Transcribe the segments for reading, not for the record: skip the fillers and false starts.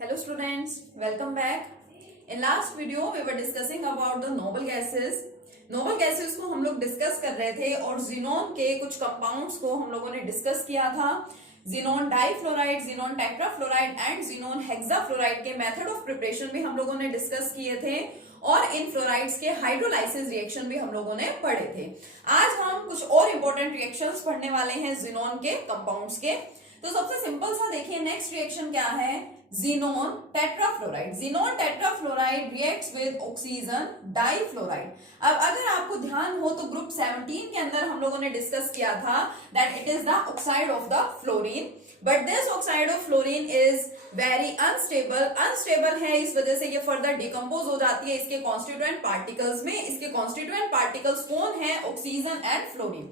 Hello students, welcome back. In last video we were discussing about the noble gases. Noble gases को हम लोग discuss कर रहे थे और जीनोन के कुछ कंपाउंड्स को हम लोगों ने डिस्कस किया था. Xenon difluoride, xenon tetrafluoride and xenon hexafluoride के मेथड ऑफ प्रिपरेशन भी हम लोगों ने डिस्कस किए थे और इन फ्लोराइड्स के हाइड्रोलाइसिस रिएक्शन भी हम लोगों ने पढ़े थे. आज हम कुछ और इंपॉर्टेंट रिएक्शंस पढ़ने वाले हैं जीनोन के कंपाउंड्स के. तो सबसे सिंपल सा देखिए नेक्स्ट रिएक्शन क्या है, xenon tetrafluoride. Xenon tetrafluoride reacts with oxygen difluoride. अब अगर आपको ध्यान हो तो ग्रुप 17 के अंदर हम लोगों ने डिस्कस किया था that it is the oxide of the fluorine, but this oxide of fluorine is very unstable है. इस वजह से ये फर्दर डिकम्पोज हो जाती है इसके कॉन्स्टिट्यूएंट पार्टिकल्स में. इसके कॉन्स्टिट्यूएंट पार्टिकल्स कौन है, ऑक्सीजन एंड फ्लोरीन.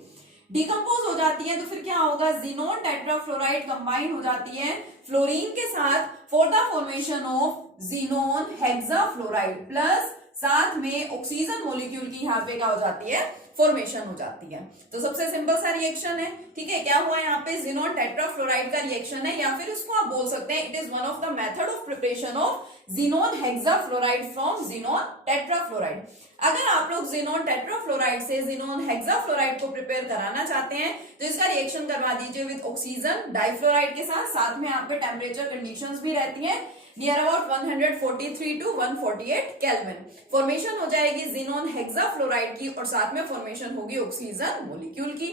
डिकम्पोज हो जाती है तो फिर क्या होगा, जीनोन टेट्राफ्लोराइड कंबाइन हो जाती है फ्लोरीन के साथ for the formation of xenon hexafluoride plus साथ में ऑक्सीजन मॉलिक्यूल की यहाँ पे क्या हो जाती है, फॉर्मेशन हो जाती है. तो सबसे सिंपल सा रिएक्शन है. ठीक है, क्या हुआ यहाँ पे, जीनोन टेट्राफ्लोराइड का रिएक्शन है या फिर इसको आप बोल सकते हैं it is one of the method of preparation of xenon hexafluoride from xenon tetrafluoride. अगर आप लोग जीनोन टेट्राफ्लोराइड से जीनोन हेक्साफ्लोराइड को प्रिपेयर कराना चाहते हैं तो इसका रिएक्शन करवा दीजिए विद ऑक्सीजन डाइफ्लोराइड के साथ. साथ में यहाँ पे टेम्परेचर कंडीशंस भी रहती हैं near about 143 to 148 kelvin. Formation हो जाएगी जीनोन हेक्साफ्लोराइड की और साथ में फॉर्मेशन होगी ऑक्सीजन मॉलिक्यूल की.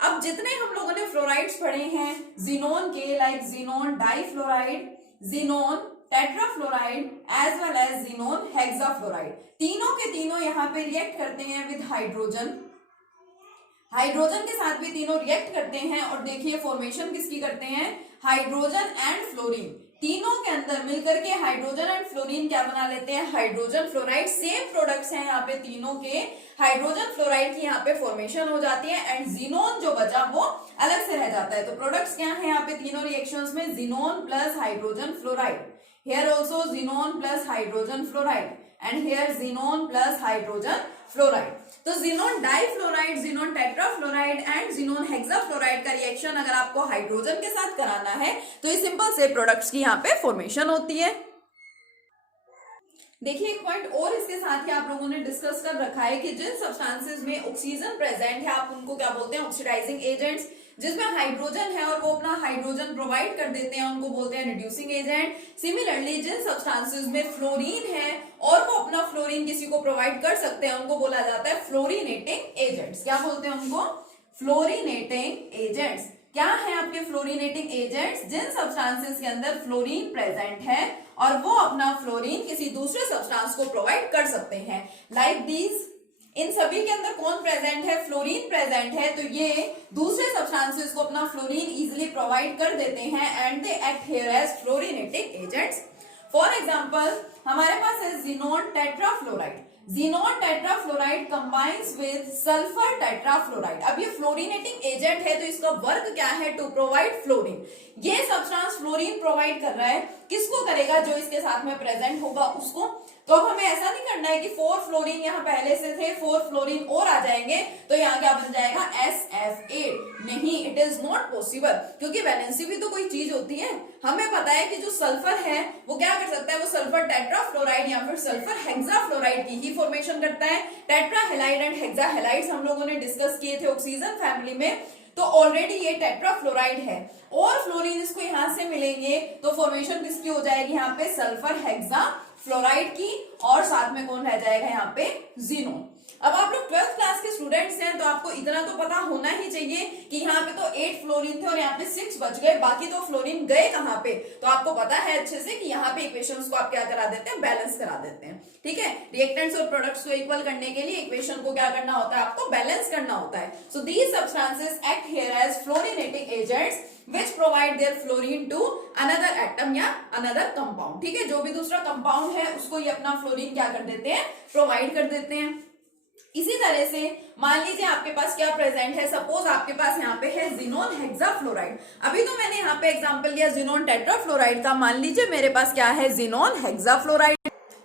अब जितने हम लोगों ने फ्लोराइड्स पढ़े हैं जीनोन के, like xenon difluoride, xenon tetrafluoride as well as xenon hexafluoride, तीनों के तीनों यहाँ पे रिएक्ट करते हैं विद हाइड्रोजन. हाइड्रोजन के साथ भी तीनों रिएक्ट करते हैं और देखिए फॉर्मेशन किसकी करते हैं, हाइड्रोजन एंड फ्लोरीन. तीनों के अंदर मिलकर के हाइड्रोजन एंड फ्लोरीन क्या बना लेते हैं, हाइड्रोजन फ्लोराइड. सेम प्रोडक्ट्स हैं यहाँ पे तीनों के. हाइड्रोजन फ्लोराइड की यहाँ पे फॉर्मेशन हो जाती है एंड जीनोन जो बचा वो अलग से रह जाता है. तो प्रोडक्ट्स क्या है यहाँ पे तीनों रिएक्शंस में, xenon plus hydrogen fluoride, here also xenon plus hydrogen fluoride and here xenon plus hydrogen fluoride. तो xenon difluoride, xenon tetrafluoride and xenon hexafluoride का रिएक्शन अगर आपको हाइड्रोजन के साथ कराना है तो ये सिंपल से प्रोडक्ट्स की यहाँ पे फॉर्मेशन होती है. देखिए एक पॉइंट और इसके साथ ही आप लोगों ने डिस्कस कर रखा है कि जिन सब्सटेंसेस में ऑक्सीजन प्रेजेंट है आप उनको क्या बोलते हैं, ऑक्सीडाइजिंग एजेंट्स. जिसमें हाइड्रोजन है और वो अपना हाइड्रोजन प्रोवाइड कर देते हैं उनको बोलते हैं रिड्यूसिंग एजेंट. सिमिलरली जिन सब्सटेंसेस में फ्लोरीन है और वो अपना फ्लोरीन किसी को प्रोवाइड कर सकते हैं उनको बोला जाता है फ्लोरीनेटिंग एजेंट्स. क्या बोलते हैं उनको, फ्लोरीनेटिंग एजेंट्स. क्या है आपके फ्लोरीनेटिंग एजेंट्स, जिन सब्सटेंसेस के अंदर फ्लोरीन प्रेजेंट है और वो अपना फ्लोरीन किसी दूसरे सब्सटेंस को प्रोवाइड कर सकते हैं. लाइक दीज, इन सभी के अंदर कौन प्रेजेंट है, फ्लोरीन प्रेजेंट है. तो ये दूसरे सब्सटेंसेस को अपना फ्लोरीन इजीली प्रोवाइड कर देते हैं and they act here as fluorinating agents. For example हमारे पास है xenon tetrafluoride. Xenon tetrafluoride combines with sulphur tetrafluoride. अब ये फ्लोरीनेटिंग एजेंट है तो इसका वर्क क्या है, टू प्रोवाइड फ्लोरीन. ये सब्सटेंस फ्लोरीन प्रोवाइड कर रहा है, किसको करेगा, जो इसके साथ में प्रेजेंट होगा उसको. तो अब हमें ऐसा नहीं करना है कि 4 फ्लोरीन यहाँ पहले से थे, 4 फ्लोरीन और आ जाएंगे तो यहाँ क्या बन जाएगा, SF8. नहीं, इट इज नॉट पॉसिबल, क्योंकि वैलेंसी भी तो कोई चीज होती है. हमें पता है कि जो सल्फर है वो क्या कर सकता है, वो सल्फर टेट्राफ्लोराइड या फिर सल्फर हेक्साफ्लोराइड की ही फॉर्मेशन करता है. Tetra halide and hexa halides हम लोगों ने डिस्कस किए थे ऑक्सीजन फैमिली में. तो ऑलरेडी ये टेट्राफ्लोराइड है और फ्लोरीन इसको यहां से मिलेंगे तो फॉर्मेशन किसकी हो जाएगी, यहाँ पे सल्फर हेक्सा फ्लोराइड की और साथ में कौन रह जाएगा यहाँ पे, जीनोन. अब आप लोग 12th क्लास के स्टूडेंट्स हैं तो आपको इतना तो पता होना ही चाहिए कि यहाँ पे तो 8 फ्लोरीन थे और यहाँ पे 6 बच गए, बाकी तो फ्लोरीन गए कहाँ पे. तो आपको पता है अच्छे से कि यहाँ पे इक्वेशंस को आप क्या करा देते हैं, बैलेंस करा देते हैं. ठीक है, रिएक्टेंट्स और प्रोडक्ट्स को इक्वल करने के लिए इक्वेशन को क्या करना होता है, आपको बैलेंस करना होता है. So these substances act here as fluorinating agents which provide their fluorine to another atom या another compound. ठीक है, जो भी दूसरा कंपाउंड है उसको ये अपना फ्लोरीन क्या कर देते हैं, प्रोवाइड कर देते हैं. इसी तरह से मान लीजिए आपके पास क्या प्रेजेंट है, सपोज आपके पास यहाँ पे है जीनोन हेक्साफ्लोराइड. अभी तो मैंने यहाँ पे एग्जांपल लिया जीनोन टेट्राफ्लोराइड का, मान लीजिए मेरे पास क्या है, जीनोन हेक्साफ्लोराइड.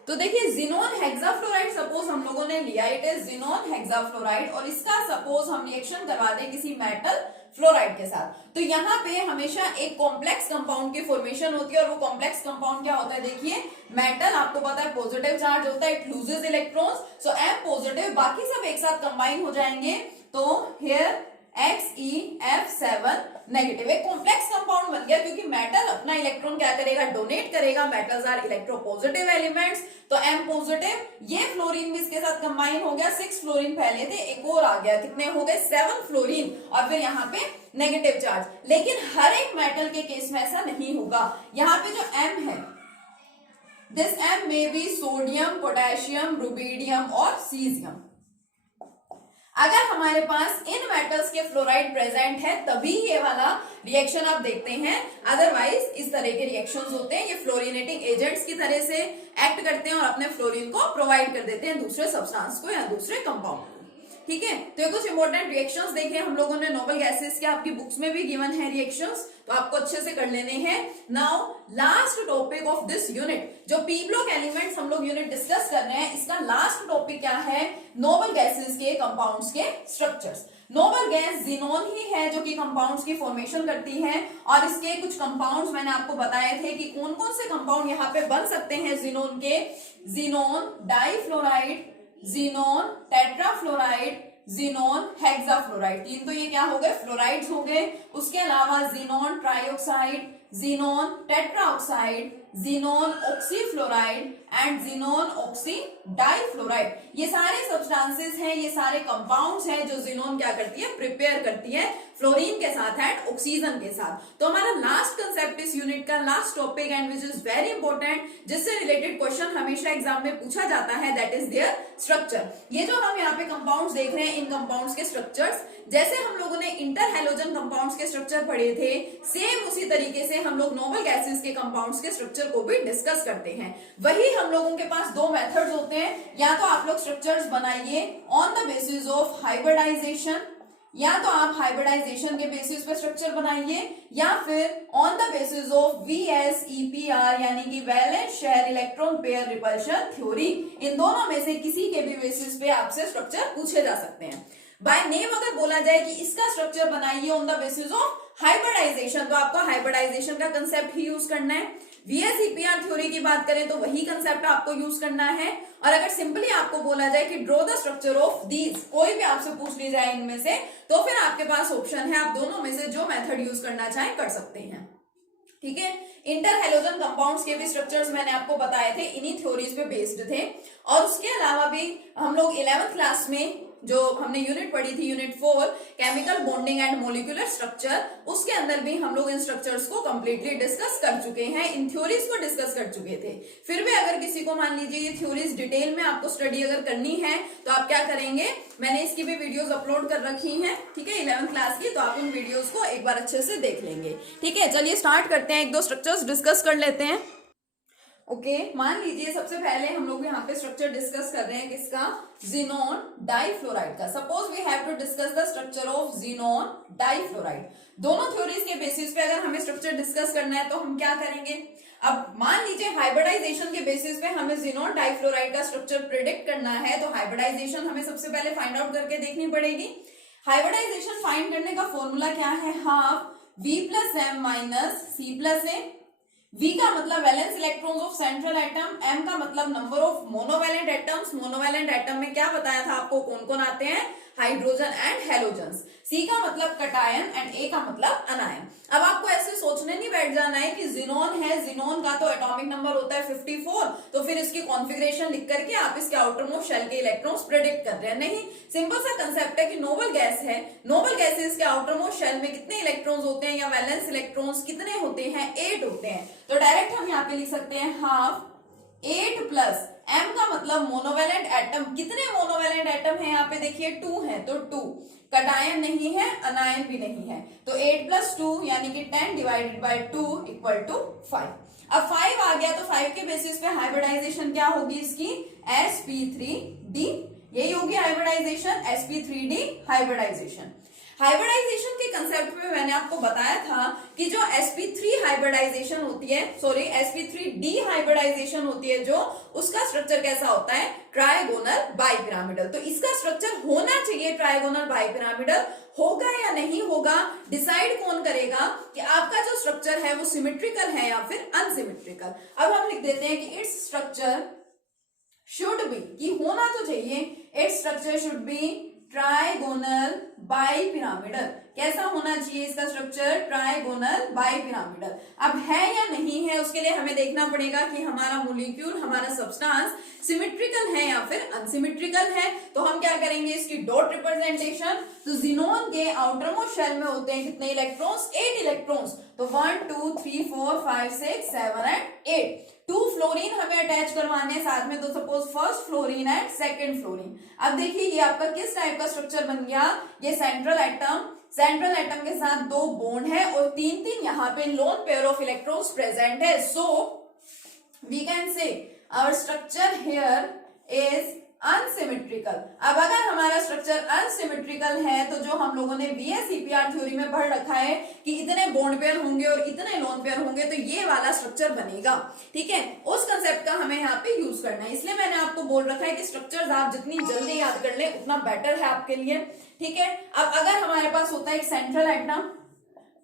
तो देखिए जीनोन हेक्साफ्लोराइड सपोज हम लोगों ने लिया, इट इज जीनोन हेक्साफ्लोराइड और इसका सपोज हम रिएक्शन करवा दें किसी मेटल फ्लोराइड के साथ। तो यहाँ पे हमेशा एक कॉम्प्लेक्स कंपाउंड की फॉर्मेशन होती है, और वो कॉम्प्लेक्स कंपाउंड क्या होता है, देखिए मेटल आपको पता है पॉजिटिव चार्ज होता है, it loses electrons, so M positive, बाकी सब एक साथ कंबाइन हो जाएंगे, तो हियर XeF7 नेगेटिव, एक कॉम्प्लेक्स कंपाउंड बन गया, क्योंकि मेटल अपना इलेक्ट्रॉन क्या करेगा, डोनेट करेगा, मेटल्स आर इलेक्ट्रोपॉजिटिव एलिमेंट्स, तो M पॉजिटिव, ये फ्लोरीन भी इसके साथ कंबाइन हो गया, 6 फ्लोरीन पहले थे, एक और आ गया, कितने हो गए 7 फ्लोरीन, और फिर यहाँ पे नेगेटिव चार्ज। लेकिन हर एक मेटल के केस में ऐसा नहीं होगा, यहाँ पे जो M है, this M may be sodium, potassium, rubidium और सीजियम। अगर हमारे पास इन मेटल्स के फ्लोराइड प्रेजेंट है तभी ये वाला रिएक्शन आप देखते हैं, अदरवाइज इस तरह के रिएक्शंस होते हैं, ये फ्लोरिनेटिंग एजेंट्स की तरह से एक्ट करते हैं और अपने फ्लोरीन को प्रोवाइड कर देते हैं दूसरे सब्सटेंस को या दूसरे कंपाउंड को। ठीक है, तो ये कुछ इंपॉर्टेंट रिएक्शंस देखे हम लोगों ने नोबल गैसेस के, आपकी बुक्स में भी गिवन है रिएक्शंस, तो आपको अच्छे से कर लेने हैं। Now last topic of this unit, जो पी ब्लॉक एलिमेंट्स हम लोग यूनिट डिस्कस कर रहे हैं, इसका लास्ट टॉपिक क्या है, नोबल गैसेस के कंपाउंड्स के स्ट्रक्चर्स। नोबल गैस जीनोन ही है जो कि कंपाउंड्स की फॉर्मेशन करती है, और इसके कुछ कंपाउंड्स मैंने आपको बताए थे कि कौन कौन से कंपाउंड यहाँ पे बन सकते हैं जीनोन के, xenon difluoride, xenon tetrafluoride, xenon hexafluoride, तीन तो ये क्या हो गए, फ्लोराइड्स हो गए। उसके अलावा xenon trioxide, xenon tetroxide, xenon oxyfluoride and xenon oxy difluoride, ये सारे सब्सटेंसेस हैं, ये सारे कंपाउंड्स हैं जो जीनोन क्या करती है, प्रिपेयर करती है फ्लोरीन के साथ एंड ऑक्सीजन के साथ। तो हमारा लास्ट कंसेप्ट इस यूनिट का, last topic and which is very important, जिससे रिलेटेड क्वेश्चन हमेशा एग्जाम में पूछा जाता है, दैट इज देयर स्ट्रक्चर। ये जो हम यहाँ पे कंपाउंड्स देख रहे हैं, इन कंपाउंड्स के स्ट्रक्चर्स, जैसे हम लोगों ने इंटर हैलोजन कंपाउंड्स के स्ट्रक्चर पढ़े थे, सेम उसी तरीके से हम लोग नोबल गैसेस के कंपाउंड्स के स्ट्रक्चर को भी डिस्कस करते हैं। वही हम लोगों के पास दो मेथड्स होते हैं, या तो आप लोग स्ट्रक्चर्स बनाइए on the basis of hybridisation, या तो आप हाइब्रिडाइजेशन के बेसिस पे स्ट्रक्चर बनाइए, या फिर on the basis of VSEPR यानी कि valence shell electron pair repulsion theory, इन दोनों में से किसी के भी बेसिस पे आपसे स्ट्रक्चर पूछे जा सकते हैं। बाय नेम अगर बोला जाए कि इसका स्ट्रक्चर बनाइए on the basis of hybridisation, तो आपको हाइब्रिडाइजेशन का कंसेप्ट ही यूज करना है। VSEPR थ्योरी की बात करें तो वही कंसेप्ट आपको यूज करना है। और अगर सिंपली आपको बोला जाए कि draw the structure of these, कोई भी आपसे पूछ ली जाए इनमें से, तो फिर आपके पास ऑप्शन है, आप दोनों में से जो मेथड यूज करना चाहें कर सकते हैं। ठीक है, इंटर हैलोजन कंपाउंड्स के भी स्ट्रक्चर्स मैंने आपको बताए थे, इन्हीं थ्योरीज पे बेस्ड थे। और उसके अलावा भी हम लोग 11th क्लास में जो हमने यूनिट पढ़ी थी, unit 4 chemical bonding and molecular structure, उसके अंदर भी हम लोग इन स्ट्रक्चर्स को कंप्लीटली डिस्कस कर चुके हैं, इन थ्योरीज को डिस्कस कर चुके थे। फिर भी अगर किसी को मान लीजिए ये थ्योरीज डिटेल में आपको स्टडी अगर करनी है, तो आप क्या करेंगे, मैंने इसकी भी वीडियोस अपलोड कर रखी हैं, ठीक है, 11th क्लास की, तो आप उन वीडियोस को एक बार अच्छे से देख लेंगे। ठीक है, चलिए स्टार्ट करते हैं, एक दो स्ट्रक्चर्स डिस्कस कर लेते हैं। ओके, मान लीजिए सबसे पहले हम लोग यहाँ पे स्ट्रक्चर डिस्कस कर रहे हैं किसका, जीनोन डाइफ्लोराइड का। Suppose we have to discuss the structure of xenon difluoride. दोनों थ्योरीज के बेसिस पे अगर हमें स्ट्रक्चर डिस्कस करना है तो हम क्या करेंगे, अब मान लीजिए हाइब्रिडाइजेशन के बेसिस पे हमें जीनोन डाइफ्लोराइड का स्ट्रक्चर प्रिडिक्ट करना है, तो हाइब्रिडाइजेशन हमें सबसे पहले फाइंड आउट करके देखनी पड़ेगी। हाइब्रिडाइजेशन फाइंड करने का फॉर्मूला क्या है, half V + M - C + A। V का मतलब valence electrons of central atom, M का मतलब number of monovalent atoms, monovalent atom में क्या बताया था आपको, कौन कौन आते हैं, हाइड्रोजन एंड हेलोजन्स। C का मतलब कटायन एंड A का मतलब अनायन। अब आपको ऐसे सोचने नहीं बैठ जाना है कि जीनोन है, जीनोन का तो एटॉमिक नंबर होता है 54, तो फिर इसकी कॉन्फ़िगरेशन लिख करके आप इसके आउटर मोस्ट शेल के इलेक्ट्रॉन्स प्रेडिक्ट कर रहे हैं। नहीं, सिंपल सा कंसेप्ट है कि नोबल गैस है, नोबल गैसेस के आउटर मोस्ट शेल में कितने इलेक्ट्रॉन्स होते हैं, या वैलेंस इलेक्ट्रॉन्स कितने होते हैं, 8 होते हैं। तो डायरेक्ट हम यहाँ पे लिख सकते हैं हाफ 8 + M का मतलब मोनोवैलेंट एटम, कितने मोनोवैलेंट एटम है यहाँ पे देखिए 2 है, तो 2, कटायन नहीं है, अनायन भी नहीं है, तो 8 + 2 यानी कि 10 / 2 = 5। अब 5 आ गया, तो 5 के बेसिस पे हाइब्रिडाइजेशन क्या होगी इसकी, sp3d, यही होगी हाइब्रिडाइजेशन, sp3d हाइब्रिडाइजेशन। हाइब्रिडाइजेशन के कंसेप्ट में मैंने आपको बताया था कि जो sp3 हाइब्रिड हाइब्रिडाइजेशन होती है, सॉरी sp3 डिहाइब्रिडाइजेशन होती है जो, उसका स्ट्रक्चर कैसा होता है, ट्राइगोनल बाइपिरामिडल। तो इसका स्ट्रक्चर होना चाहिए ट्राइगोनल बाइपिरामिडल, होगा या नहीं होगा डिसाइड कौन करेगा कि आपका जो स्ट्रक्चर है वो सिमेट्रिकल है या फिर अनसिमेट्रिकल। अब हम लिख देते हैं कि इट्स स्ट्रक्चर शुड बी, कि होना तो चाहिए, its structure should be trigonal bipyramidal. कैसा होना चाहिए इसका स्ट्रक्चर, ट्राइगोनल बाइपिरामिडल। अब है या नहीं है उसके लिए हमें देखना पड़ेगा कि हमारा मोलिक्यूल, हमारा सब्सटेंस सिमेट्रिकल है या फिर अनसिमेट्रिकल है। तो हम क्या करेंगे, इसकी डॉट रिप्रेजेंटेशन। तो जिनोन के आउटर मोस्ट शेल में होते हैं कितने इलेक्ट्रॉन्स, 8 इलेक्ट्रॉन्स। तो 1 2 3 4 5 6 7 एंड 8। 2 फ्लोरीन हमें अटैच करवाने साथ में, तो suppose first fluorine and second fluorine. अब देखिए ये आपका किस टाइप का स्ट्रक्चर बन गया, ये सेंट्रल एटम, सेंट्रल एटम के साथ 2 बॉन्ड है और 3 यहाँ पे lone pair of electrons present है। So we can say our structure here is unsymmetrical. अब अगर हमारा स्ट्रक्चर अनसिमेट्रिकल है तो जो हम लोगों ने VSEPR थ्योरी में पढ़ रखा है कि इतने बॉन्ड पेयर होंगे और इतने लोन पेयर होंगे तो ये वाला स्ट्रक्चर बनेगा, ठीक है, उस कंसेप्ट का हमें यहाँ पे यूज करना है। इसलिए मैंने आपको बोल रखा है कि स्ट्रक्चर्स आप जितनी जल्दी याद कर ले उतना बेटर है आपके लिए, ठीक है। अब अगर हमारे पास होता है एक सेंट्रल एटम,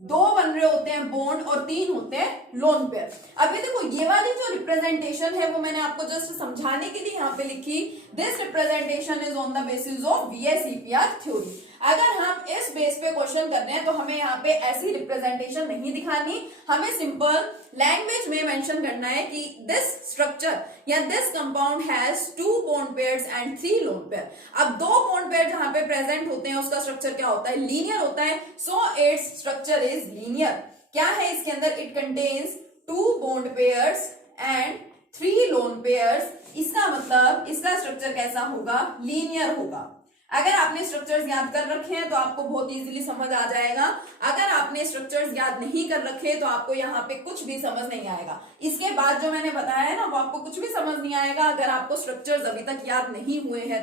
2 बन रहे होते हैं बॉन्ड और 3 होते हैं लोन पेयर। अभी देखो ये वाली जो रिप्रेजेंटेशन है वो मैंने आपको जस्ट समझाने के लिए यहाँ पे लिखी, this representation is on the basis of VSEPR theory. अगर हम इस बेस पे क्वेश्चन कर रहे हैं तो हमें यहाँ पे ऐसी रिप्रेजेंटेशन नहीं दिखानी, हमें सिंपल लैंग्वेज में मेंशन करना है कि दिस स्ट्रक्चर या this compound has 2 bond pairs and 3 lone pair. अब 2 बॉन्ड पेयर जहां पे प्रेजेंट होते हैं उसका स्ट्रक्चर क्या होता है, लीनियर होता है। So its structure is linear. क्या है इसके अंदर, it contains 2 bond pairs and 3 lone pairs. इसका मतलब इसका स्ट्रक्चर कैसा होगा, लीनियर होगा। अगर आपने स्ट्रक्चर्स याद कर रखे हैं तो आपको बहुत इजीली समझ आ जाएगा। अगर आपने स्ट्रक्चर्स याद नहीं कर रखे तो आपको यहाँ पे कुछ भी समझ नहीं आएगा। इसके बाद जो मैंने बताया है ना वो आपको कुछ भी समझ नहीं आएगा अगर आपको स्ट्रक्चर्स अभी तक याद नहीं हुए हैं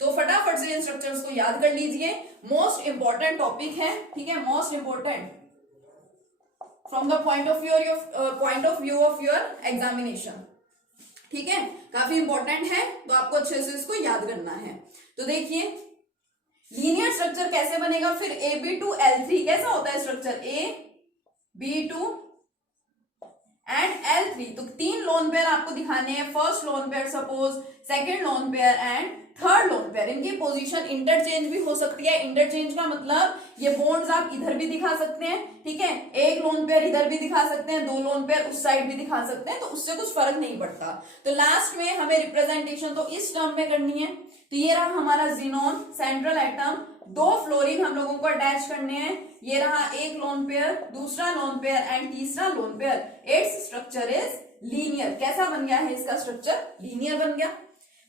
तो फटाफट से इन स्ट्रक्चर्स को याद कर लीजिए। मोस्ट इंपॉर्टेंट टॉपिक है, ठीक है, most important from the point of view of your examination, ठीक है, काफी इंपॉर्टेंट है तो आपको अच्छे से इसको याद करना है। तो देखिए लीनियर स्ट्रक्चर कैसे बनेगा, फिर AB2L3 कैसा होता है स्ट्रक्चर, AB2 एंड L3। तो 3 लोन पेयर आपको दिखाने हैं, first lone pair suppose, second lone pair and third lone pair. इनकी पोजीशन इंटरचेंज भी हो सकती है। इंटरचेंज का मतलब ये बॉन्ड्स आप इधर भी दिखा सकते हैं, ठीक है, एक लोन पेयर इधर भी दिखा सकते हैं, 2 लोन पेयर उस साइड भी दिखा सकते हैं, तो उससे कुछ फर्क नहीं पड़ता। तो लास्ट में हमें रिप्रेजेंटेशन तो इस टर्म में करनी है। तो ये रहा हमारा जिनोन, सेंट्रल एटम, 2 फ्लोरीन हम लोगों को अटैच करने हैं, ये रहा एक लोन पेयर, दूसरा लोन पेयर एंड तीसरा lone pair. Its structure is linear. कैसा बन गया है इसका स्ट्रक्चर, लीनियर बन गया।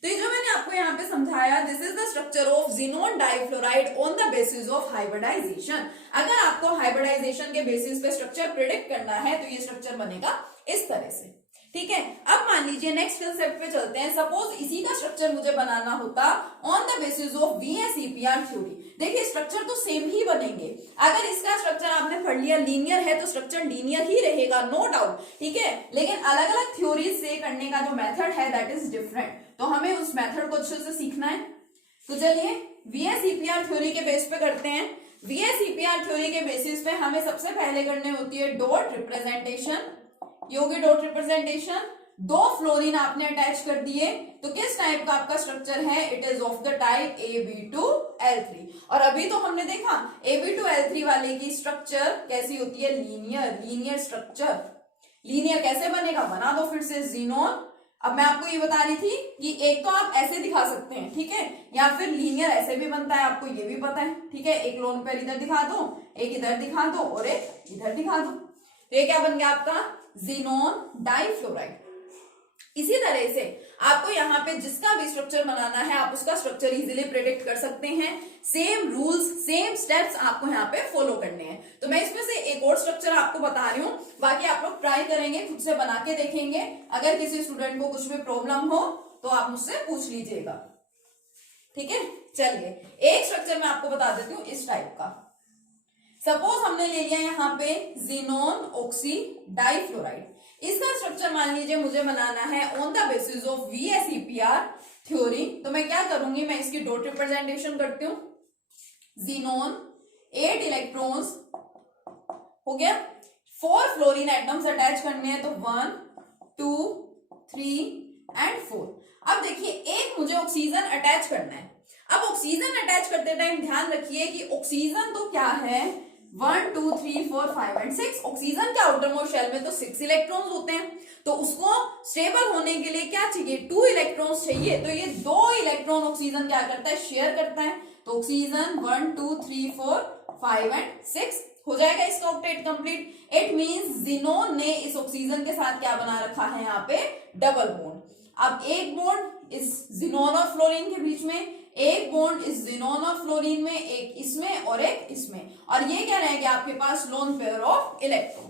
तो ये जो मैंने आपको यहाँ पे समझाया, this is the structure of xenon difluoride on the basis of hybridization. अगर आपको हाइब्रिडाइजेशन के बेसिस पे स्ट्रक्चर प्रिडिक्ट करना है तो ये स्ट्रक्चर बनेगा इस तरह से, ठीक है। अब मान लीजिए नेक्स्ट कंसेप्ट पे चलते हैं। सपोज इसी का स्ट्रक्चर मुझे बनाना होता on the basis of VSEPR theory. देखिए स्ट्रक्चर तो सेम ही बनेंगे। अगर इसका स्ट्रक्चर आपने पढ़ लिया लीनियर है तो स्ट्रक्चर लीनियर ही रहेगा, नो डाउट, ठीक है, लेकिन अलग अलग थ्योरीज से करने का जो मेथड है दैट इज डिफरेंट। तो हमें उस मेथड को अच्छे से सीखना है। तो चलिए VSEPR थ्योरी के बेस पे करते हैं। VSEPR थ्योरी के बेसिस पे हमें सबसे पहले करनी होती है डॉट रिप्रेजेंटेशन। ये होगी डॉट रिप्रेजेंटेशन। 2 फ्लोरीन आपने अटैच कर दिए, तो किस टाइप का आपका स्ट्रक्चर है, it is of the type AB2L3। और अभी तो हमने देखा AB2L3 वाले की स्ट्रक्चर कैसी होती है, लीनियर स्ट्रक्चर। लीनियर कैसे बनेगा, बना दो फिर से जिनोन। अब मैं आपको ये बता रही थी कि एक तो आप ऐसे दिखा सकते हैं, ठीक है, या फिर लीनियर ऐसे भी बनता है, आपको ये भी पता है, ठीक है। एक लोन पेयर इधर दिखा दो, एक इधर दिखा दो और एक इधर दिखा दो, तो ये क्या बन गया आपका जिनोन डाइफ्लोराइड। इसी तरह से आपको यहाँ पे जिसका भी स्ट्रक्चर बनाना है आप उसका स्ट्रक्चर इजीली प्रेडिक्ट कर सकते हैं। सेम रूल्स, सेम स्टेप्स आपको यहाँ पे फॉलो करने हैं। तो मैं इसमें से एक और स्ट्रक्चर आपको बता रही हूँ, बाकी आप लोग ट्राई करेंगे, खुद से बना के देखेंगे। अगर किसी स्टूडेंट को कुछ भी प्रॉब्लम हो तो आप मुझसे पूछ लीजिएगा, ठीक है। चलिए एक स्ट्रक्चर मैं आपको बता देती हूँ इस टाइप का। सपोज हमने ले लिया यहाँ पे ज़ीनोन ऑक्सी डाइफ्लोराइड, इसका स्ट्रक्चर मान लीजिए मुझे बनाना है on the basis of VSEPR theory. तो मैं क्या करूंगी, मैं इसकी डॉट रिप्रेजेंटेशन करती हूँ। ज़ीनोन 8 इलेक्ट्रॉन्स हो गया, 4 फ्लोरीन एटम्स अटैच करने हैं, तो 1 2 3 एंड 4। अब देखिए एक मुझे ऑक्सीजन अटैच करना है। अब ऑक्सीजन अटैच करते टाइम ध्यान रखिए कि ऑक्सीजन तो क्या है 1 2 3 4 5 एंड 6। ऑक्सीजन के आउटर मोस्ट शेल में तो 6 इलेक्ट्रॉन्स होते हैं, तो उसको स्टेबल होने के लिए क्या चाहिए, 2 इलेक्ट्रॉन्स चाहिए। तो ये 2 इलेक्ट्रॉन ऑक्सीजन क्या करता है, शेयर करता है। तो ऑक्सीजन 1 2 3 4 5 एंड 6 हो जाएगा इसका ऑक्टेट कंप्लीट। इट मींस ज़ीनोन ने इस ऑक्सीजन के साथ क्या बना रखा है, यहाँ पे डबल बॉन्ड। अब एक बॉन्ड इस ज़ीनोन और फ्लोरीन के बीच में, एक बॉन्ड इस ज़ीनोन और फ्लोरीन में, एक इसमें और एक इसमें, और ये क्या रहेगा आपके पास लोन पेयर ऑफ इलेक्ट्रॉन।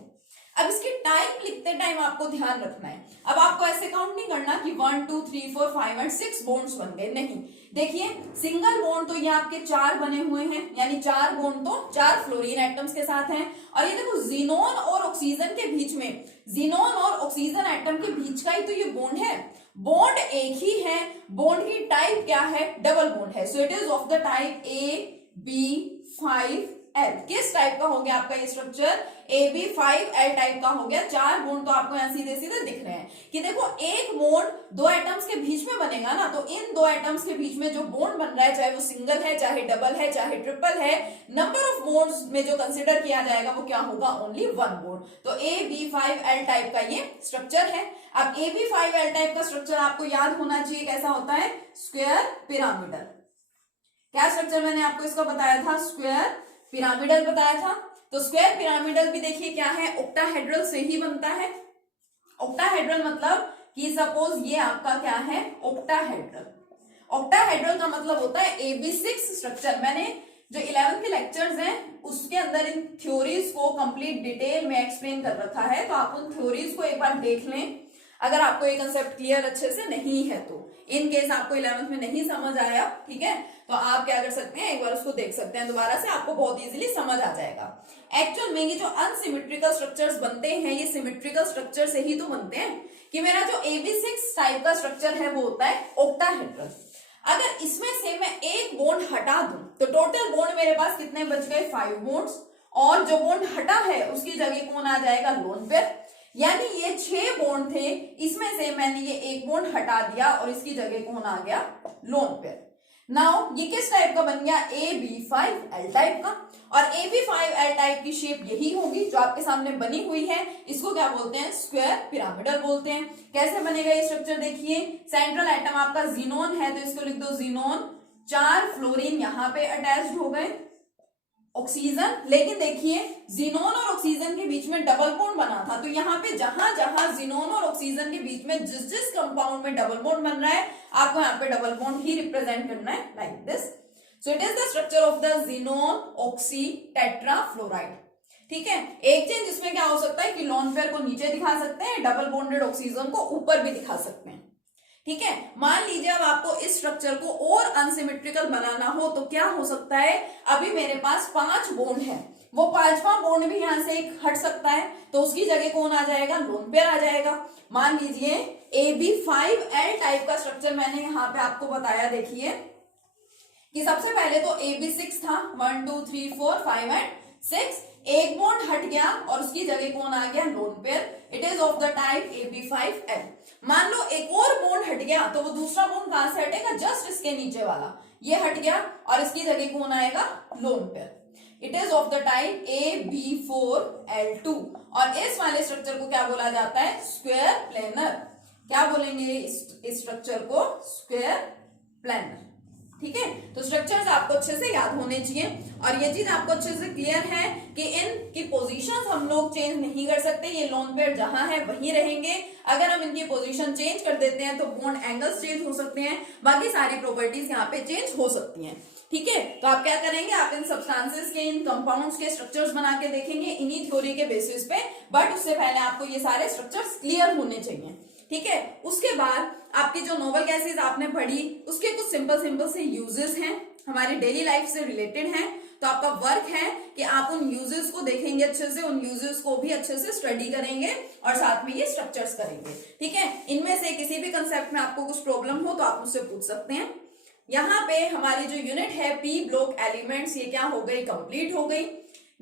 अब इसकी टाइप लिखते टाइम आपको ध्यान रखना है। अब आपको ऐसे काउंट नहीं करना कि 1 2 3 4 5 एंड 6 बॉन्ड्स बन गए, नहीं। देखिए सिंगल बॉन्ड तो ये आपके 4 बने हुए हैं, यानी 4 बॉन्ड तो 4 फ्लोरीन एटम्स के साथ हैं। और ये देखो ज़ीनोन और ऑक्सीजन के बीच में, ज़ीनोन और ऑक्सीजन एटम के बीच का ही तो ये बॉन्ड है। बॉन्ड एक ही है, बॉन्ड की टाइप क्या है, डबल बॉन्ड है। सो it is of the type AB5L। किस टाइप का हो गया आपका ये स्ट्रक्चर, AB5L टाइप का हो गया। 4 बॉन्ड तो आपको यहाँ सीधे सीधे दिख रहे हैं कि देखो एक बॉन्ड 2 एटम्स के बीच में बनेगा ना, तो इन 2 एटम्स के बीच में जो बॉन्ड बन रहा है, चाहे वो सिंगल है, चाहे डबल है, चाहे ट्रिपल है, नंबर ऑफ बॉन्ड्स में जो कंसिडर किया जाएगा वो क्या होगा, ओनली 1 बॉन्ड। तो AB5L टाइप का ये स्ट्रक्चर है। अब AB5L टाइप का स्ट्रक्चर आपको याद होना चाहिए कैसा होता है, स्क्वायर पिरामिडल। क्या स्ट्रक्चर मैंने आपको इसका बताया था, स्क्वायर पिरामिडल बताया था। तो स्क्वायर पिरामिडल भी देखिए क्या है, ऑक्टाहेड्रल से ही बनता है। ऑक्टाहेड्रल मतलब कि सपोज ये आपका क्या है, ऑक्टाहेड्रल। ऑक्टाहेड्रल का मतलब होता है AB6 स्ट्रक्चर। मैंने जो 11th के लेक्चर्स हैं उसके अंदर इन थ्योरीज को कंप्लीट डिटेल में एक्सप्लेन कर रखा है, तो आप उन थ्योरीज को एक बार देख लें अगर आपको ये कंसेप्ट क्लियर अच्छे से नहीं है तो। इन केस आपको 11th में नहीं समझ आया, ठीक है, तो आप क्या कर सकते हैं, एक बार उसको देख सकते हैं दोबारा से, आपको बहुत इजीली समझ आ जाएगा। एक्चुअल में ये जो अनसिमेट्रिकल स्ट्रक्चर्स बनते हैं, ये सिमेट्रिकल स्ट्रक्चर से ही तो बनते हैं। कि मेरा जो AB6 टाइप का स्ट्रक्चर है वो होता है ऑक्टाहेड्रल। अगर इसमें से मैं एक बॉन्ड हटा दूं तो टोटल बॉन्ड मेरे पास कितने बच गए, 5 बॉन्ड्स, और जो बॉन्ड हटा है उसकी जगह कौन आ जाएगा, लोन पेयर। यानी ये 6 बॉन्ड थे, इसमें से मैंने ये एक बॉन्ड हटा दिया और इसकी जगह कौन आ गया, लोन पेयर। नाउ ये किस टाइप का बन गया, AB5L टाइप का। और AB5L टाइप की शेप यही होगी जो आपके सामने बनी हुई है। इसको क्या बोलते हैं, स्क्वायर पिरामिडल बोलते हैं। कैसे बनेगा ये स्ट्रक्चर, देखिए सेंट्रल एटम आपका ज़ीनोन है, तो इसको लिख दो ज़ीनोन। 4 फ्लोरीन यहाँ पे अटैच्ड हो गए, ऑक्सीजन। लेकिन देखिए ज़ीनोन और ऑक्सीजन के बीच में डबल बॉन्ड बना था, तो यहाँ पे जहां जहां ज़ीनोन और ऑक्सीजन के बीच में जिस जिस कंपाउंड में डबल बॉन्ड बन रहा है, आपको यहाँ पे डबल बॉन्ड ही रिप्रेजेंट करना है, like this. So it is the structure of the xenon oxy tetrafluoride. ठीक है, एक चीज इसमें क्या हो सकता है कि लोन पेयर को नीचे दिखा सकते हैं, डबल बॉन्डेड ऑक्सीजन को ऊपर भी दिखा सकते हैं। ठीक है, मान लीजिए अब आपको इस स्ट्रक्चर को और अनसिमेट्रिकल बनाना हो तो क्या हो सकता है, अभी मेरे पास 5 बॉन्ड है, वो 5वां बॉन्ड भी यहां से एक हट सकता है, तो उसकी जगह कौन आ जाएगा, लोन पेयर आ जाएगा। मान लीजिए AB5L टाइप का स्ट्रक्चर मैंने यहाँ पे आपको बताया, देखिए कि सबसे पहले तो AB6 था, 1 2 3 4 5 एंड 6। एक बॉन्ड हट गया और उसकी जगह कौन आ गया, lone pair. It is of the type AB5L। मान लो एक और बॉन्ड हट गया, तो वो दूसरा बॉन्ड कहां से हटेगा, जस्ट इसके नीचे वाला, ये हट गया और इसकी जगह कौन आएगा, lone pair. It is of the type AB4L2। और इस वाले स्ट्रक्चर को क्या बोला जाता है, स्क्वायर प्लेनर। क्या बोलेंगे इस स्ट्रक्चर को, स्क्वायर प्लेनर। ठीक है, तो स्ट्रक्चर्स आपको अच्छे से याद होने चाहिए। और ये चीज आपको अच्छे से क्लियर है कि इनकी पोजीशंस हम लोग चेंज नहीं कर सकते, ये लोन पेयर जहां है वहीं रहेंगे। अगर हम इनकी पोजीशन चेंज कर देते हैं तो बॉन्ड एंगल्स चेंज हो सकते हैं, बाकी सारी प्रॉपर्टीज यहाँ पे चेंज हो सकती हैं। ठीक है, तो आप क्या करेंगे, आप इन सब्सटेंसेस के, इन कंपाउंड्स के स्ट्रक्चर्स बना के देखेंगे इन्हीं थ्योरी के बेसिस पे, बट उससे पहले आपको ये सारे स्ट्रक्चर्स क्लियर होने चाहिए। ठीक है, उसके बाद आपकी जो नोबल गैसेज आपने पढ़ी उसके कुछ सिंपल से यूजेस हैं, हमारी डेली लाइफ से रिलेटेड हैं, तो आपका वर्क है कि आप उन यूजेस को देखेंगे अच्छे से, उन यूजेस को भी अच्छे से स्टडी करेंगे और साथ में ये स्ट्रक्चर्स करेंगे। ठीक है, इनमें से किसी भी कंसेप्ट में आपको कुछ प्रॉब्लम हो तो आप मुझसे पूछ सकते हैं। यहाँ पे हमारी जो यूनिट है पी ब्लॉक एलिमेंट्स, ये क्या हो गई, कंप्लीट हो गई।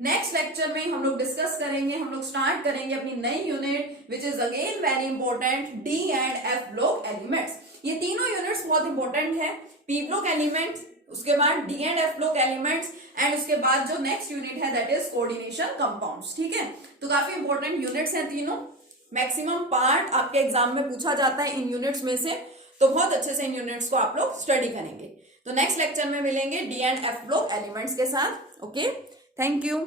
नेक्स्ट लेक्चर में हम लोग डिस्कस करेंगे, हम लोग स्टार्ट करेंगे अपनी नई unit which is again very important, D and F block elements. ये तीनों यूनिट्स बहुत इंपॉर्टेंट है, पी ब्लॉक एलिमेंट्स, उसके बाद D and F block elements, and उसके बाद जो नेक्स्ट यूनिट है दैट इज कोऑर्डिनेशन कंपाउंड्स। ठीक है, तो काफी इंपॉर्टेंट यूनिट्स हैं तीनों। मैक्सिमम पार्ट आपके एग्जाम में पूछा जाता है इन यूनिट्स में से, तो बहुत अच्छे से इन यूनिट्स को आप लोग स्टडी करेंगे। तो नेक्स्ट लेक्चर में मिलेंगे D and F block elements के साथ। Okay, thank you.